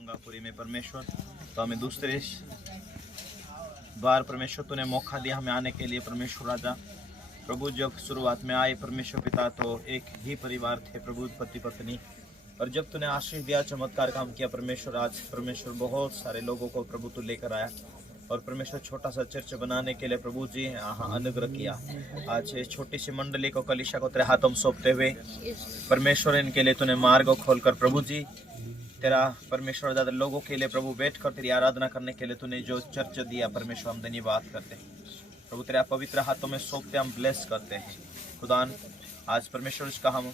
गंगापुरी में परमेश्वर, तो हमें दूसरे बार परमेश्वर तूने मौका दिया हमें आने के लिए परमेश्वर राजा। प्रभु जब शुरुआत में आए परमेश्वर पिता तो एक ही परिवार थे प्रभु, पति पत्नी, और जब तूने आशीष दिया चमत्कार काम किया परमेश्वर, आज परमेश्वर बहुत सारे लोगों को प्रभु तू लेकर आया और परमेश्वर छोटा सा चर्च बनाने के लिए प्रभु जी अनुग्रह किया। आज इस छोटी सी मंडली को कलीसिया को तेरे हाथों में सौंपते हुए परमेश्वर इनके लिए तूने मार्ग खोलकर प्रभु जी तेरा परमेश्वर दादा लोगों के लिए प्रभु बैठ कर तेरी आराधना करने के लिए तूने जो चर्च दिया परमेश्वर, हम धन्यवाद करते हैं प्रभु। तेरे पवित्र हाथों में सौंपते हम ब्लेस करते हैं खुदान। आज परमेश्वर इसका हम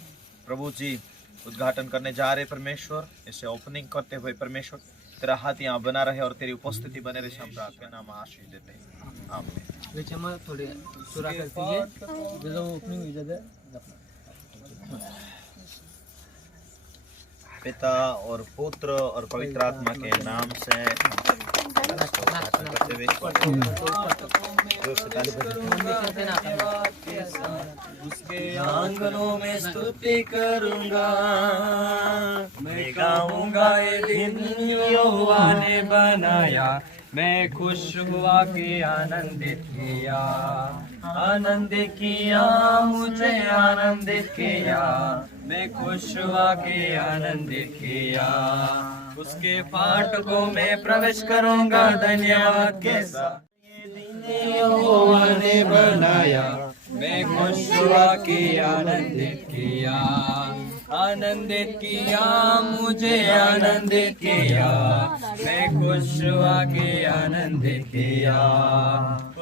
प्रभु जी उद्घाटन करने जा रहे परमेश्वर, इसे ओपनिंग करते हुए परमेश्वर तेरा हाथ यहाँ बना रहे और तेरी उपस्थिति बने रहे, हम आपके नाम आशीष देते हैं आमीन। थोड़े सुरा करती है जो ओपनिंग हुई जाए। पिता और पुत्र और पवित्र आत्मा के नाम से करते हुए उसके आंगनों में स्तुति करूंगा, मैं गाऊंगा ये दिन यहोवा ने बनाया, मैं खुश हुआ कि आनंदित किया, आनंदित किया मुझे आनंदित किया, मैं खुश हुआ कि आनंदित किया। उसके फाटकों में प्रवेश करूंगा धन्यवाद के साथ, ये दिन यहोवा ने बनाया, मैं खुश हुआ कि आनंदित किया, आनंदित किया मुझे आनंदित किया, मैं खुश हुआ कि आनंदित किया।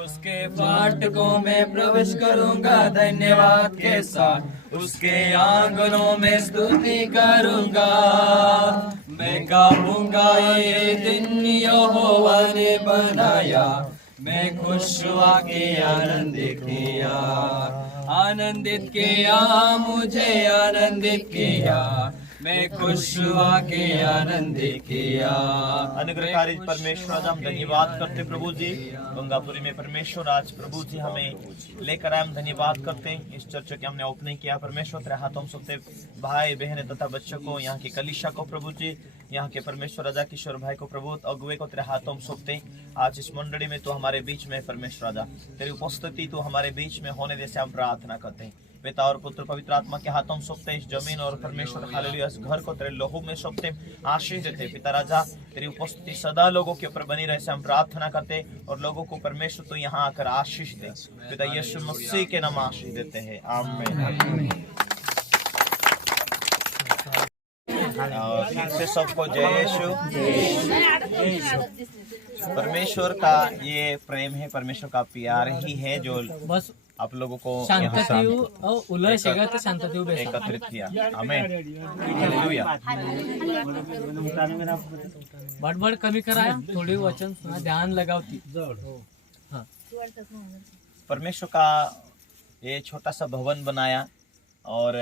उसके फाटकों में प्रवेश करूंगा धन्यवाद के साथ, उसके आंगनों में स्तुति करूंगा, मैं गाऊंगा ये दिन यहोवा ने बनाया, मैं खुश हुआ कि आनंदित किया, आनंदित किया मुझे आनंदित किया, मैं खुश हुआ कि आनंदित किया। अनुग्रहकारी परमेश्वर आज हम धन्यवाद करते प्रभु जी, गंगापुरी में परमेश्वर आज प्रभु जी हमें लेकर आए, हम धन्यवाद करते हैं। इस चर्च के हमने ओपनिंग किया परमेश्वर, तेरे हाथों से भाई बहन तथा बच्चों को, यहाँ की कलीसिया को प्रभु जी, यहाँ के परमेश्वर राजा किशोर भाई को प्रभु अगुवे को तेरे हाथों में सौंपते। आज इस मंडली में तो हमारे बीच में परमेश्वर राजा तेरी उपस्थिति तो हमारे बीच में होने जैसे हम प्रार्थना करते हैं। पिता और पुत्र पवित्र आत्मा के हाथों में सौंपते हैं इस जमीन और परमेश्वर हालेलुया इस घर को तेरे लोहू में सौंपते आशीष देते। पिता राजा तेरी उपस्थिति सदा लोगों के ऊपर बनी रहे, हम प्रार्थना करते और लोगों को परमेश्वर तो यहाँ आकर आशीष दे। पिता यीशु मसीह के नाम आशीष देते हैं आमीन। और फिर से सबको जय यीशु। परमेश्वर का ये प्रेम है, परमेश्वर का प्यार ही है जो बस आप लोगों को एकत्रित किया। आमीन हालेलुया। बड़बड़ कमी कराया, थोड़ी वचन सुना, ध्यान लगावती। परमेश्वर का ये छोटा सा भवन बनाया और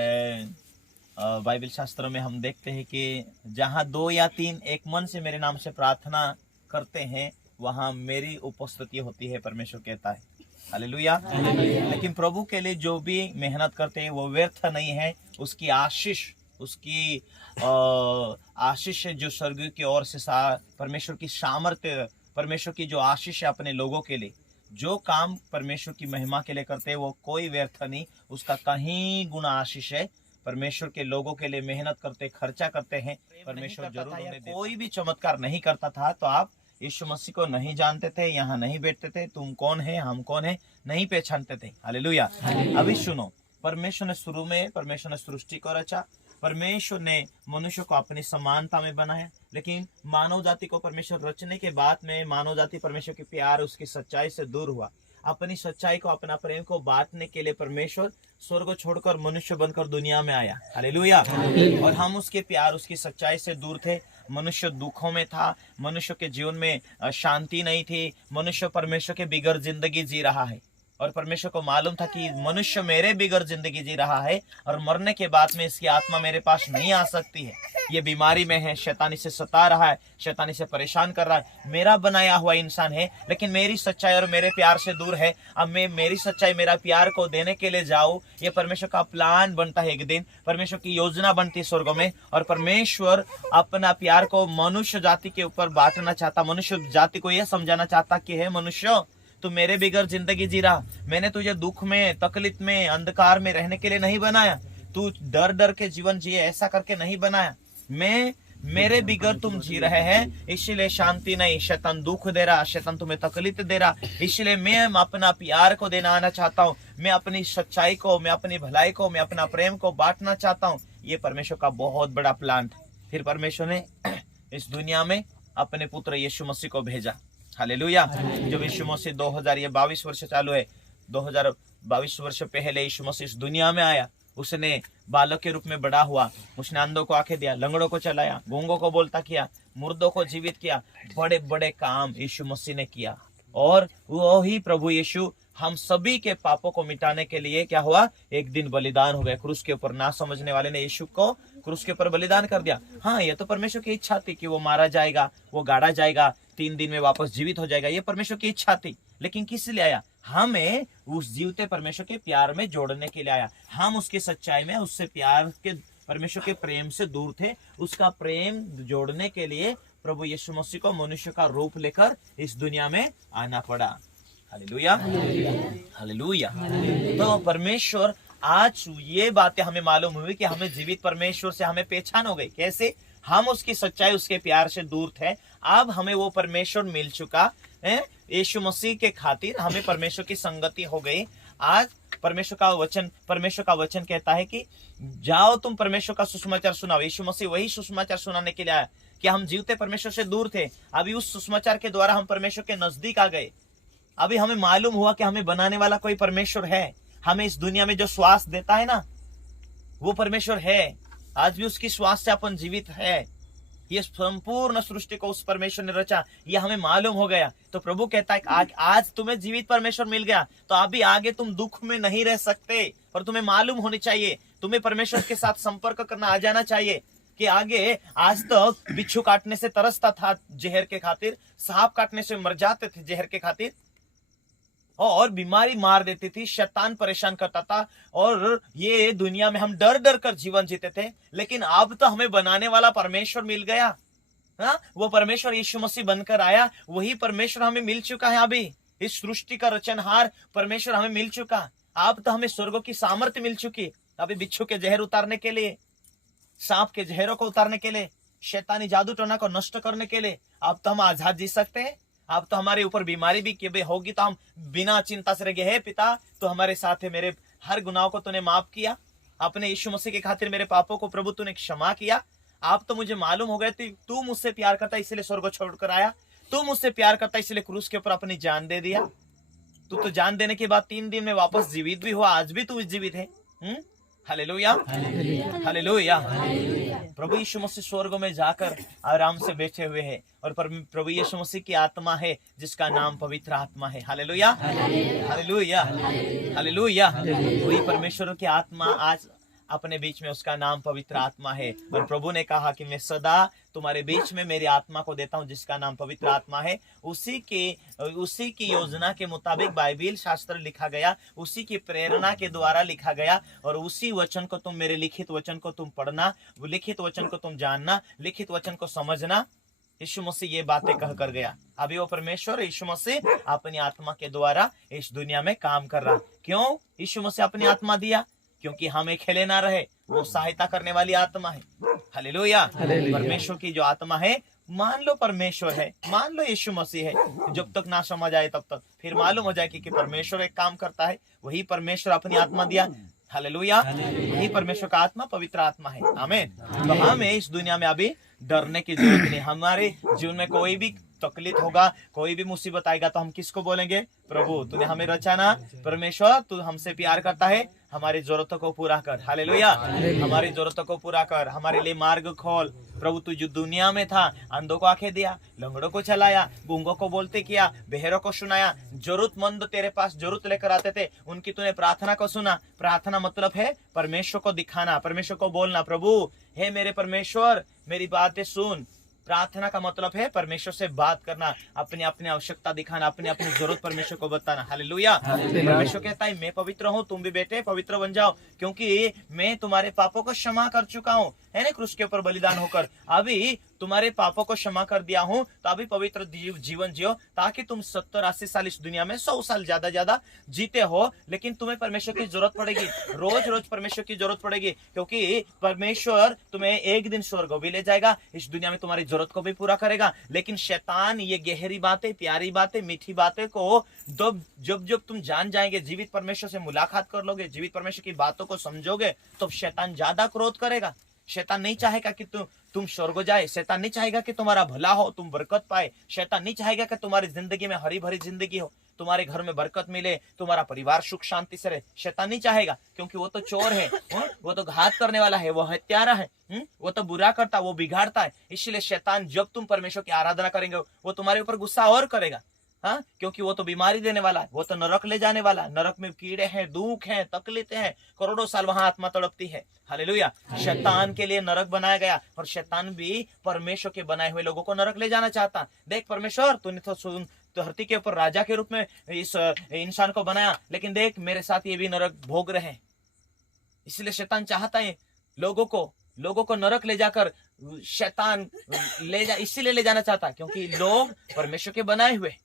बाइबल शास्त्रों में हम देखते हैं कि जहाँ 2 या 3 एक मन से मेरे नाम से प्रार्थना करते हैं वहाँ मेरी उपस्थिति होती है, परमेश्वर कहता है हालेलुया। लेकिन प्रभु के लिए जो भी मेहनत करते हैं वो व्यर्थ नहीं है, उसकी आशीष, उसकी आशीष है जो स्वर्ग की ओर से परमेश्वर की सामर्थ्य, परमेश्वर की जो आशीष है अपने लोगों के लिए, जो काम परमेश्वर की महिमा के लिए करते हैं वो कोई व्यर्थ नहीं, उसका कहीं गुना आशीष है। परमेश्वर के लोगों के लिए मेहनत करते, खर्चा करते हैं, परमेश्वर जरूर उन्हें देता। कोई भी चमत्कार नहीं करता था तो आप यीशु मसीह को नहीं जानते थे, यहाँ नहीं बैठते थे, तुम कौन है हम कौन है नहीं पहचानते थे हालेलुया। अभी सुनो, परमेश्वर ने शुरू में परमेश्वर ने सृष्टि को रचा, परमेश्वर ने मनुष्य को अपनी समानता में बनाया, लेकिन मानव जाति को परमेश्वर रचने के बाद में मानव जाति परमेश्वर के प्यार उसकी सच्चाई से दूर हुआ। अपनी सच्चाई को, अपना प्रेम को बांटने के लिए परमेश्वर स्वर्ग छोड़कर मनुष्य बनकर दुनिया में आया हालेलुया। और हम उसके प्यार, उसकी सच्चाई से दूर थे, मनुष्य दुखों में था, मनुष्य के जीवन में शांति नहीं थी, मनुष्य परमेश्वर के बिगड़ जिंदगी जी रहा है। और परमेश्वर को मालूम था कि मनुष्य मेरे बिगड़ जिंदगी जी रहा है और मरने के बाद में इसकी आत्मा मेरे पास नहीं आ सकती है, ये बीमारी में है, शैतानी से सता रहा है, शैतानी से परेशान कर रहा है, मेरा बनाया हुआ इंसान है लेकिन मेरी सच्चाई और मेरे प्यार से दूर है। अब मैं मेरी सच्चाई मेरा प्यार को देने के लिए जाऊं, ये परमेश्वर का प्लान बनता है। एक दिन परमेश्वर की योजना बनती है स्वर्ग में और परमेश्वर अपना प्यार को मनुष्य जाति के ऊपर बांटना चाहता, मनुष्य जाति को यह समझाना चाहता कि हे मनुष्य, तू मेरे बिगड़ जिंदगी जी रहा, मैंने तुझे दुख में, तकलीफ में, अंधकार में रहने के लिए नहीं बनाया, तू डर डर के जीवन जिए ऐसा करके नहीं बनाया, मैं मेरे बिगड़ तुम जी रहे हैं, इसलिए शांति नहीं, शैतान दुख दे रहा, शैतान तुम्हें तकलीफ दे रहा, इसलिए मैं अपना प्यार को देना आना चाहता हूँ, मैं अपनी सच्चाई को, मैं अपनी भलाई को, मैं अपना प्रेम को बांटना चाहता हूँ। ये परमेश्वर का बहुत बड़ा प्लान था। फिर परमेश्वर ने इस दुनिया में अपने पुत्र यीशु मसीह को भेजा। हालेलुया। जब यीशु मसीह 22 वर्ष चालू है, 2022 वर्ष पहले यीशु मसीह इस दुनिया में आया, उसने बालक के रूप में बड़ा हुआ, उसने अंधों को आंखें दिया, लंगड़ों को चलाया, गूंगों को बोलता किया, मुर्दों को जीवित किया, बड़े बड़े काम यीशु मसीह ने किया। और वही प्रभु यीशु हम सभी के पापों को मिटाने के लिए क्या हुआ, एक दिन बलिदान हो गया क्रूस के ऊपर। ना समझने वाले ने यीशु को क्रूस के ऊपर बलिदान कर दिया। हाँ, ये तो परमेश्वर की इच्छा थी कि वो मारा जाएगा, वो गाड़ा जाएगा, 3 दिन में वापस जीवित हो जाएगा, ये परमेश्वर की इच्छा थी। लेकिन किस लिए आया? हमें उस जीवते परमेश्वर के प्यार में जोड़ने के लिए आया। हम उसकी सच्चाई में, उससे प्यार के, परमेश्वर के प्रेम से दूर थे, उसका प्रेम जोड़ने के लिए प्रभु यीशु मसीह को मनुष्य का रूप लेकर इस दुनिया में आना पड़ा। Hallelujah, hallelujah. तो परमेश्वर, आज ये बातें हमें मालूम हुई कि हमें जीवित परमेश्वर से हमें पहचान हो गई। कैसे? हम उसकी सच्चाई, उसके प्यार से दूर थे, अब हमें वो परमेश्वर मिल चुका है। यीशु मसीह के खातिर हमें परमेश्वर की संगति हो गई। आज परमेश्वर का वचन कहता है कि जाओ तुम परमेश्वर का सुसमाचार सुनाओ। यीशु मसीह वही सुसमाचार सुनाने के लिए आया कि हम जीवते परमेश्वर से दूर थे, अभी उस सुसमाचार के द्वारा हम परमेश्वर के नजदीक आ गए। अभी हमें मालूम हुआ कि हमें बनाने वाला कोई परमेश्वर है। हमें इस दुनिया में जो श्वास देता है ना, वो परमेश्वर है। आज भी उसकी श्वास से अपन जीवित है। ये संपूर्ण सृष्टि को उस परमेश्वर ने रचा, ये हमें मालूम हो गया। तो प्रभु कहता है आज तुम्हें जीवित परमेश्वर मिल गया, तो अभी आगे तुम दुख में नहीं रह सकते। और तुम्हें मालूम होनी चाहिए, तुम्हें परमेश्वर के साथ संपर्क करना आ जाना चाहिए कि आगे, आज तक बिच्छू काटने से तरसता था जहर के खातिर, सांप काटने से मर जाते थे जहर के खातिर, और बीमारी मार देती थी, शैतान परेशान करता था, और ये दुनिया में हम डर डर कर जीवन जीते थे। लेकिन अब तो हमें बनाने वाला परमेश्वर मिल गया। हाँ, वो परमेश्वर यीशु मसीह बनकर आया, वही परमेश्वर हमें मिल चुका है। अभी इस सृष्टि का रचनहार परमेश्वर हमें मिल चुका। अब तो हमें स्वर्गों की सामर्थ्य मिल चुकी। अभी बिच्छू के जहर उतारने के लिए, सांप के जहरों को उतारने के लिए, शैतानी जादू टोना को नष्ट करने के लिए अब तो हम आजाद जी सकते हैं। अब तो हमारे ऊपर बीमारी भी होगी तो हम बिना चिंता से रहे, हे पिता तो हमारे साथ है, मेरे हर गुनाहों को तूने माफ किया, अपने यीशु मसीह के खातिर मेरे पापों को प्रभु तूने क्षमा किया। आप तो मुझे मालूम हो गया तू मुझसे प्यार करता इसलिए स्वर्ग छोड़कर आया, तू मुझसे प्यार करता इसलिए क्रूस के ऊपर अपनी जान दे दिया। तू तो जान देने के बाद 3 दिन में वापस जीवित भी हुआ, आज भी तू जीवित है। Hallelujah, hallelujah. प्रभु यीशु मसीह स्वर्ग में जाकर आराम से बैठे हुए हैं, और प्रभु यीशु मसीह की आत्मा है जिसका नाम पवित्र आत्मा है। Hallelujah, hallelujah, hallelujah. वही परमेश्वर की आत्मा आज अपने बीच में, उसका नाम पवित्र आत्मा है। और प्रभु ने कहा कि मैं सदा तुम्हारे बीच में मेरी आत्मा को देता हूं, जिसका नाम पवित्र आत्मा है। उसी की योजना के मुताबिक बाइबिल शास्त्र लिखा गया, उसी की प्रेरणा के द्वारा लिखा गया, और उसी वचन को तुम, मेरे लिखित वचन को तुम पढ़ना, लिखित वचन को तुम जानना, लिखित वचन को समझना। यीशु मसीह ये बातें कह कर गया। अभी वो परमेश्वर यीशु मसीह अपनी आत्मा के द्वारा इस दुनिया में काम कर रहा। क्यों यीशु मसीह अपनी आत्मा दिया? क्योंकि हम अकेले ना रहे, वो सहायता करने वाली आत्मा है। हालेलुया। परमेश्वर की जो आत्मा है, मान लो परमेश्वर है, मान लो यीशु मसीह है, जब तक ना समझ आए तब तक, फिर मालूम हो जाए कि परमेश्वर एक काम करता है। वही परमेश्वर अपनी आत्मा दिया। हालेलुया। वही परमेश्वर का आत्मा पवित्र आत्मा है। आमीन। तो हमें इस दुनिया में अभी डरने की जरूरत नहीं। हमारे जीवन में कोई भी तकलीफ होगा, कोई भी मुसीबत आएगा तो हम किसको बोलेंगे? प्रभु तूने हमें रचा ना, परमेश्वर तू हमसे प्यार करता है, हमारी जरूरतों को पूरा कर। हालेलुया, हमारी जरूरतों को पूरा कर, हमारे लिए मार्ग खोल। प्रभु तू जो दुनिया में था, अंधों को आंखें दिया, लंगड़ों को चलाया, गूंगों को बोलते किया, बहरों को सुनाया, जरूरतमंद तेरे पास जरूरत लेकर आते थे, उनकी तूने प्रार्थना को सुना। प्रार्थना मतलब है परमेश्वर को दिखाना, परमेश्वर को बोलना, प्रभु हे मेरे परमेश्वर मेरी बातें सुन। प्रार्थना का मतलब है परमेश्वर से बात करना, अपनी अपनी आवश्यकता दिखाना, अपनी अपनी जरूरत परमेश्वर को बताना। हालेलुया। परमेश्वर कहता है मैं पवित्र हूँ, तुम भी बेटे पवित्र बन जाओ, क्योंकि मैं तुम्हारे पापों को क्षमा कर चुका हूँ, है ना, क्रूस के ऊपर बलिदान होकर। अभी तुम्हारे पापों को क्षमा कर दिया हूँ, तो अभी पवित्र जीवन जियो, ताकि तुम 70-80 साल इस दुनिया में 100 साल ज्यादा जीते हो। लेकिन तुम्हें परमेश्वर की जरूरत पड़ेगी, रोज रोज परमेश्वर की जरूरत पड़ेगी, क्योंकि परमेश्वर तुम्हें एक दिन स्वर्ग भी ले जाएगा, इस दुनिया में तुम्हारी जरूरत को भी पूरा करेगा। लेकिन शैतान ये गहरी बातें, प्यारी बातें, मीठी बातें को जब तुम जान जाएंगे, जीवित परमेश्वर से मुलाकात कर लोगे, जीवित परमेश्वर की बातों को समझोगे, तो शैतान ज्यादा क्रोध करेगा। शैतान नहीं चाहेगा कि तुम स्वर्ग जाए, शैतान नहीं चाहेगा कि तुम्हारा भला हो, तुम बरकत पाए, शैतान नहीं चाहेगा कि तुम्हारी जिंदगी में हरी भरी जिंदगी हो, तुम्हारे घर में बरकत मिले, तुम्हारा परिवार सुख शांति से रहे। शैतान नहीं चाहेगा, क्योंकि वो तो चोर है, वो तो घात करने वाला है, वो हत्यारा है, वो तो बुरा करता, वो बिगाड़ता है। इसलिए शैतान जब तुम परमेश्वर की आराधना करेंगे, वो तुम्हारे ऊपर गुस्सा और करेगा, हाँ, क्योंकि वो तो बीमारी देने वाला है, वो तो नरक ले जाने वाला। नरक में कीड़े हैं, दुख हैं, तकलीफें हैं, करोड़ों साल वहां आत्मा तड़पती है। हालेलुया। शैतान के लिए नरक बनाया गया, और शैतान भी परमेश्वर के बनाए हुए लोगों को नरक ले जाना चाहता। देख परमेश्वर तूने तो धरती के ऊपर राजा के रूप में इस इंसान को बनाया, लेकिन देख मेरे साथ ये भी नरक भोग रहे हैं। इसलिए शैतान चाहता है लोगों को नरक ले जाकर, शैतान इसीलिए ले जाना चाहता है क्योंकि लोग परमेश्वर के बनाए हुए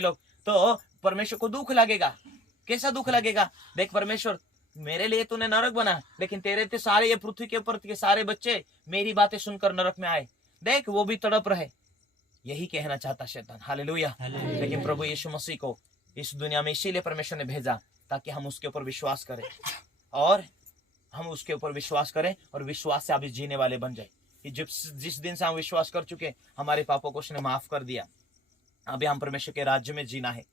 लोग, तो परमेश्वर को दुख लगेगा। कैसा दुख लगेगा? देख परमेश्वर मेरे लिए तूने नरक बना, लेकिन तेरे तो सारे ये पृथ्वी के ऊपर के सारे बच्चे मेरी बातें सुनकर नरक में आए, देख वो भी तड़प रहे। यही कहना चाहता शैतान। हालेलुया। लेकिन प्रभु यीशु मसीह को इस दुनिया में इसीलिए परमेश्वर ने भेजा, ताकि हम उसके ऊपर विश्वास करें, और हम उसके ऊपर विश्वास करें और विश्वास से अभी जीने वाले बन जाए। जिस दिन से हम विश्वास कर चुके, हमारे पापों को उसने माफ कर दिया, अभी हम परमेश्वर के राज्य में जीना है।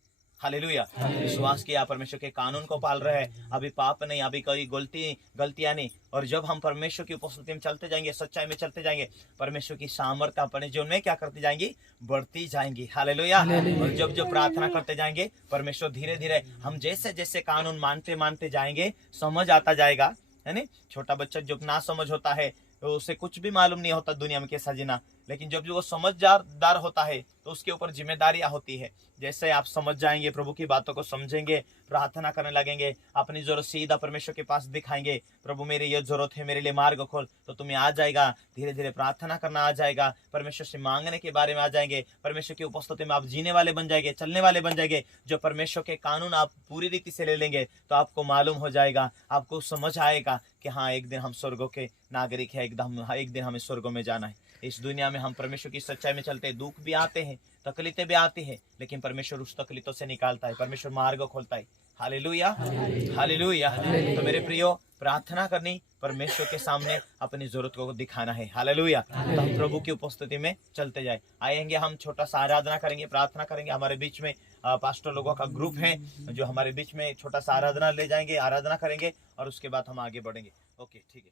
हालेलुया। विश्वास किया, परमेश्वर के कानून को पाल रहे हैं, अभी पाप नहीं, अभी कोई गलतियां नहीं। और जब हम परमेश्वर की उपस्थिति में चलते जाएंगे, सच्चाई में चलते जाएंगे, परमेश्वर की सामर्थ्य अपने जीवन में क्या करती जाएंगी? बढ़ती जाएंगी। हालेलुया। और जब प्रार्थना करते जाएंगे, परमेश्वर धीरे धीरे हम जैसे जैसे कानून मानते जाएंगे, समझ आता जाएगा, है ना। छोटा बच्चा जब ना समझ होता है, तो उसे कुछ भी मालूम नहीं होता दुनिया में कैसा जीना, लेकिन जब वो समझदार होता है, तो उसके ऊपर जिम्मेदारियां होती है। जैसे आप समझ जाएंगे, प्रभु की बातों को समझेंगे, प्रार्थना करने लगेंगे, अपनी जरूरत सीधा परमेश्वर के पास दिखाएंगे, प्रभु मेरी ये जरूरत है, मेरे लिए मार्ग खोल, तो तुम्हें आ जाएगा। धीरे धीरे प्रार्थना करना आ जाएगा, परमेश्वर से मांगने के बारे में आ जाएंगे, परमेश्वर की उपस्थिति में आप जीने वाले बन जाएंगे, चलने वाले बन जाएंगे। जो परमेश्वर के कानून आप पूरी रीति से ले लेंगे, तो आपको मालूम हो जाएगा, आपको समझ आएगा कि हाँ, एक दिन हम स्वर्गों के नागरिक है, एक दिन हमें स्वर्गों में जाना है। इस दुनिया में हम परमेश्वर की सच्चाई में चलते हैं, दुख भी आते हैं, तकलीफें भी आती है, लेकिन परमेश्वर उस तकलीफों से निकालता है, परमेश्वर मार्ग खोलता है। Hallelujah, hallelujah. तो मेरे प्रियो, प्रार्थना करनी, परमेश्वर के सामने अपनी जरूरत को दिखाना है। हालेलुया। तो हम प्रभु की उपस्थिति में चलते जाए। आएंगे, हम छोटा सा आराधना करेंगे, प्रार्थना करेंगे। हमारे बीच में पास्टर लोगों का ग्रुप है, जो हमारे बीच में छोटा सा आराधना ले जाएंगे, आराधना करेंगे, और उसके बाद हम आगे बढ़ेंगे। ओके, ठीक है।